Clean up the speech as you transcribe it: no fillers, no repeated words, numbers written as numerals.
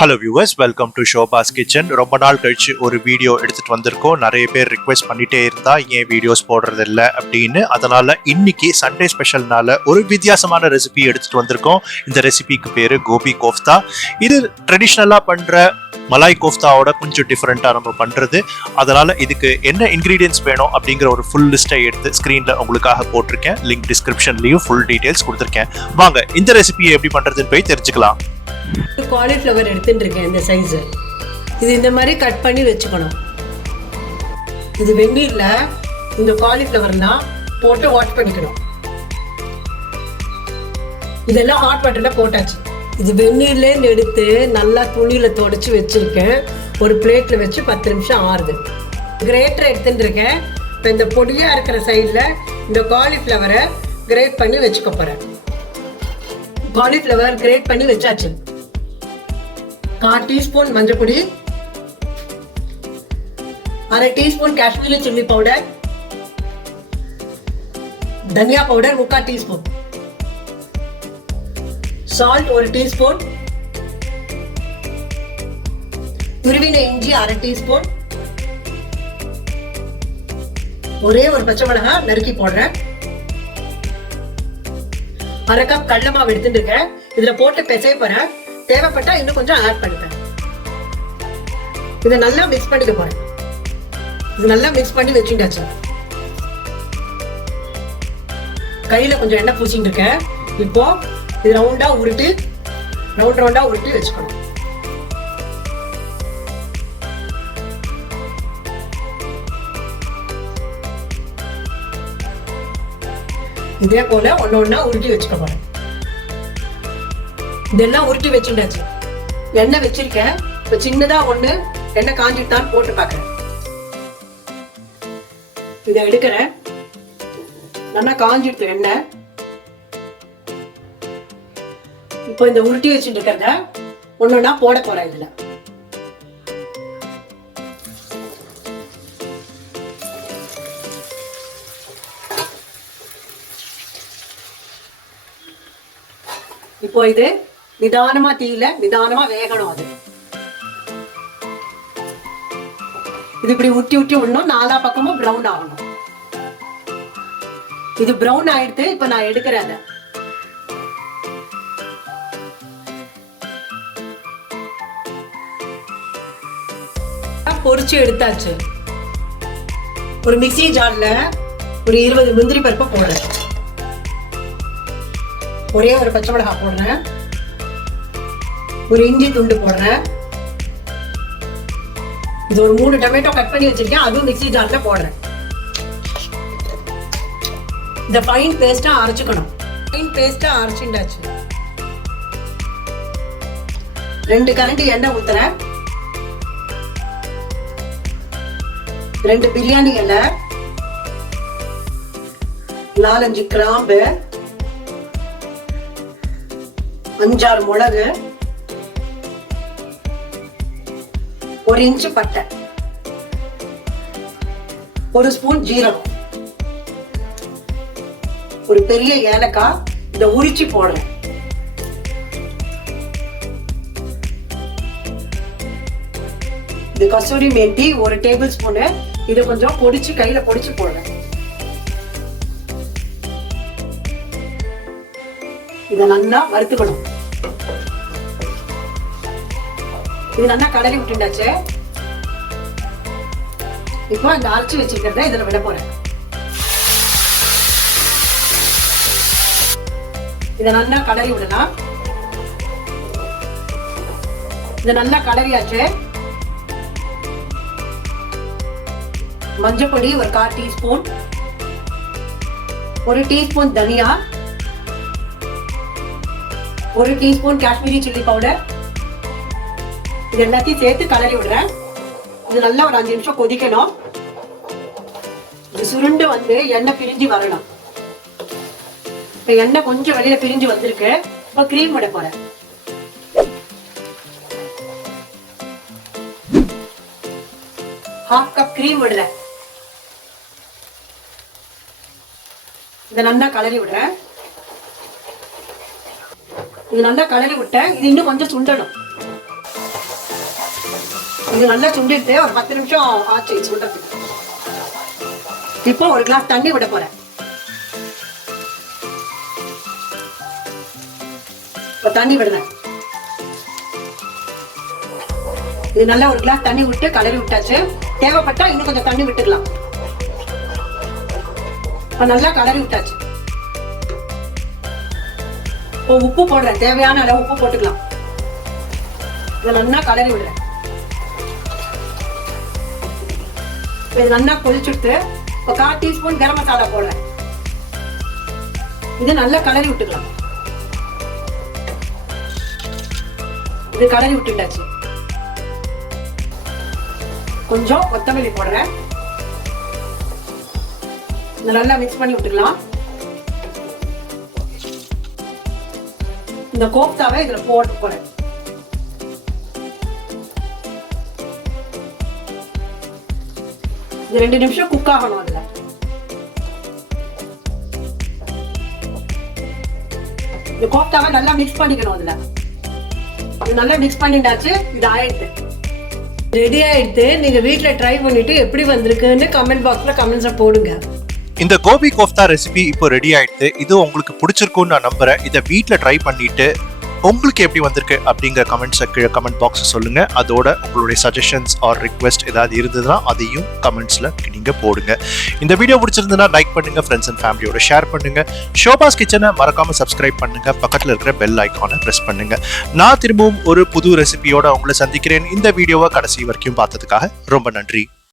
Hello viewers, welcome to ஷோபாஸ் kitchen. ரொம்ப நாள் கழிச்சு ஒரு வீடியோ எடுத்துட்டு வந்திருக்கோம். நிறைய பேர் ரிக்வெஸ்ட் பண்ணிட்டே இருந்தா ஏன் வீடியோஸ் போடுறது இல்லை அப்படின்னு. அதனால இன்னைக்கு சண்டே ஸ்பெஷல்னால ஒரு வித்தியாசமான ரெசிபி எடுத்துட்டு வந்திருக்கோம். இந்த ரெசிபிக்கு பேரு கோபி கோஃப்தா. இது ட்ரெடிஷ்னலா பண்ற மலாய் கோஃப்தாவோட கொஞ்சம் டிஃப்ரெண்டா நம்ம பண்றது. அதனால இதுக்கு என்ன இன்கிரீடியன்ஸ் வேணும் அப்படிங்கிற ஒரு ஃபுல் லிஸ்ட்டை எடுத்து ஸ்கிரீன்ல உங்களுக்காக போட்டிருக்கேன். லிங்க் டிஸ்கிரிப்ஷன்லயும் ஃபுல் டீடைல்ஸ் கொடுத்துருக்கேன். வாங்க இந்த ரெசிபியை எப்படி பண்றதுன்னு போய் தெரிஞ்சுக்கலாம். காலிஃப்ளவர் எடுத்துட்டு இருக்கேன். இந்த சைஸ் இது இந்த மாதிரி கட் பண்ணி வச்சுக்கணும். இது வெந்நீர்ல இந்த காலிஃப்ளவர்லாம் போட்டு வாஷ் பண்ணிக்கணும். இதெல்லாம் ஹாட் வாட்டர்ல போட்டாச்சு. இது வெந்நீர்ல எடுத்து நல்லா துணியில துடைச்சு வச்சிருக்கேன். ஒரு பிளேட்ல வச்சு 10 நிமிஷம் ஆறுது. கிரேட்டர் எடுத்துட்டு இருக்கேன். இப்போ இந்த பொடியா இருக்கிற சைட்ல இந்த காலிஃப்ளவரை கிரேட் பண்ணி வச்சுக்க போறேன். காலிஃப்ளவர் கிரேட் பண்ணி வச்சாச்சு. 1/4 டீஸ்பூன் மஞ்சள் பொடி, 1/2 டீஸ்பூன் காஷ்மீரி சில்லி பவுடர், தனியா பவுடர் 3/4 டீஸ்பூன், சால்ட் 1 டீஸ்பூன், துருவின இஞ்சி 1/2 டீஸ்பூன், ஒரே ஒரு பச்சை மிளகாய் நறுக்கி போடுறேன், 1/2 கப் கடலை மாவு எடுத்துட்டு இருக்கேன். இதுல போட்டு பிசைய போறேன். தேவைப்பட்டா இன்னும் கொஞ்சம் ஆட் பண்ணிப்பேன். இதை நல்லா மிக்ஸ் பண்ணிக்க போறேன். இது நல்லா மிக்ஸ் பண்ணி வச்சுட்டாச்சு. கையில கொஞ்சம் எண்ணெய் பூசிட்டு இருக்கேன். இப்போ இது ரவுண்டா உருட்டி வச்சுக்கணும். இதே போல ஒண்ணா உருட்டி வச்சுக்க போறேன். இதெல்லாம் உருட்டி வச்சுட்டாச்சு. எண்ணெய் வச்சிருக்கேன். இப்ப சின்னதா ஒண்ணு எண்ணெய் காஞ்சிட்டான்னு போட்டு பாக்குறேன். இதை எடுக்கிறேன். நல்லா காஞ்சிட்டு எண்ணெய். இப்போ இந்த உருட்டி வச்சுட்டு இருக்கிறத ஒண்ணா போட போறேன். இதுல இப்போ இது நிதானமா தீயில நிதானமா வேகணும். அது இது இப்படி உட்டி விடணும். 4 பக்கமும் பிரவுன் ஆகணும். இது பிரவுன் ஆயிடுத்து. இப்ப நான் எடுக்கிறேன். பொரிச்சு எடுத்தாச்சு. ஒரு மிக்ஸி ஜார்ல ஒரு 20 முந்திரி பருப்பு போடுறேன். ஒரே ஒரு பச்சை மிளகாய் போடுறேன். ஒரு இஞ்சி துண்டு போடுறேன். இது ஒரு 3 டொமேட்டோ கட் பண்ணி வச்சிருக்கேன். அதுவும் மிக்ஸி ஜார்ல போடுறேன். இந்த ஃபைன் பேஸ்டா அரைச்சுக்கணும். ஃபைன் பேஸ்டா அரைச்சுண்டாச்சு. 2 கரண்டி எண்ணெய் ஊத்துறேன். 2 பிரியாணி இலை, 4-5 கிராம்பு, 5-6 மிளகு, 1 இன்ச்சு பட்டை, 1 ஸ்பூன் ஜீரகம், ஒரு பெரிய ஏலக்காய். இதை உரிச்சு போடுறேன். இது கசூரி மேத்தி 1 டேபிள் ஸ்பூனு. இதை கொஞ்சம் கையில பொடிச்சு போடுறேன். இதை நல்லா வறுத்துக்கணும். இது நல்லா கடலை விட்டுண்டாச்சு. இப்போ இந்த அரைச்சு வச்சிருக்கிறத இதுல விட போறேன். இதை நல்லா கடலை விடலாம். இதை நல்லா கடலையாச்சு. மஞ்சள் பொடி ஒரு 1/4 டீஸ்பூன், 1 டீஸ்பூன் தனியா, 1 டீஸ்பூன் காஷ்மீரி சில்லி பவுடர். இது எல்லாத்தையும் சேர்த்து கலரி விடுறேன். இது நல்லா ஒரு 5 நிமிஷம் கொதிக்கணும். இது சுருண்டு வந்து எண்ணெய் பிரிஞ்சு வரணும். இப்ப எண்ணெய் கொஞ்சம் வெளியில பிரிஞ்சு வந்திருக்கு. இப்ப கிரீம் விட போறேன். ½ கப் கிரீம் விடுறேன். இதை நல்லா கலரி விடுறேன். இது நல்லா கலரி விட்டேன். இது இன்னும் கொஞ்சம் சுண்டணும். இது நல்லா சுண்டிட்டு ஒரு 10 நிமிஷம் ஆச்சு சுண்டறதுக்கு. இப்போ ஒரு கிளாஸ் தண்ணி விட போறேன். இப்போ தண்ணி விடுறேன். இது நல்லா ஒரு கிளாஸ் தண்ணி விட்டு கலரி விட்டாச்சு. தேவைப்பட்டா இன்னும் கொஞ்சம் தண்ணி விட்டுக்கலாம். நல்லா கலரி விட்டாச்சு. இப்போ உப்பு போடுறேன். தேவையான அளவு உப்பு போட்டுக்கலாம். இதை நல்லா கலரி விடுறேன். இது நல்லா கொதிச்சுட்டு இப்போ 1/4 டீஸ்பூன் கரம் மசாலா போடுறேன். இது நல்லா கலரி விட்டுக்கலாம். இது கலரி விட்டுட்டாச்சு. கொஞ்சம் கொத்தமல்லி போடுறேன். இதை நல்லா மிக்ஸ் பண்ணி விட்டுக்கலாம். இந்த கோப்தாவை இதுல போட்டு போறேன். இது 2 நிமிஷம் குக் ஆகணும். அதுல இந்த கோப்தாவை நல்லா மிக்ஸ் பண்ணிக்கணும். அதுல இது நல்லா மிக்ஸ் பண்ணிட்டாச்சு. இது ஆயிடுது, ரெடி ஆயிடுது. நீங்க வீட்டுல ட்ரை பண்ணிட்டு எப்படி வந்திருக்குன்னு கமெண்ட் பாக்ஸ்ல கமெண்ட்ஸை போடுங்க. இந்த கோபி கோஃப்தா ரெசிபி இப்போ ரெடி ஆயிடுது. இது உங்களுக்கு பிடிச்சிருக்கும்னு நான் நம்புறேன். இதை வீட்டில் ட்ரை பண்ணிட்டு உங்களுக்கு எப்படி வந்திருக்கு அப்படிங்கிற கமெண்ட்ஸை கீழே கமெண்ட் பாக்ஸ் சொல்லுங்க. அதோட உங்களுடைய சஜஷன்ஸ் ஆர் ரிக்வெஸ்ட் ஏதாவது இருந்ததுன்னா அதையும் கமெண்ட்ஸ்ல நீங்க போடுங்க. இந்த வீடியோ பிடிச்சிருந்ததுன்னா லைக் பண்ணுங்க, ஃப்ரெண்ட்ஸ் அண்ட் ஃபேமிலியோட ஷேர் பண்ணுங்க. ஷோபாஸ் கிச்சனை மறக்காம சப்ஸ்கிரைப் பண்ணுங்க. பக்கத்தில் இருக்கிற பெல் ஐக்கானை பிரஸ் பண்ணுங்க. நான் திரும்பவும் ஒரு புது ரெசிபியோட உங்களை சந்திக்கிறேன். இந்த வீடியோவை கடைசி வரைக்கும் பார்த்ததுக்காக ரொம்ப நன்றி.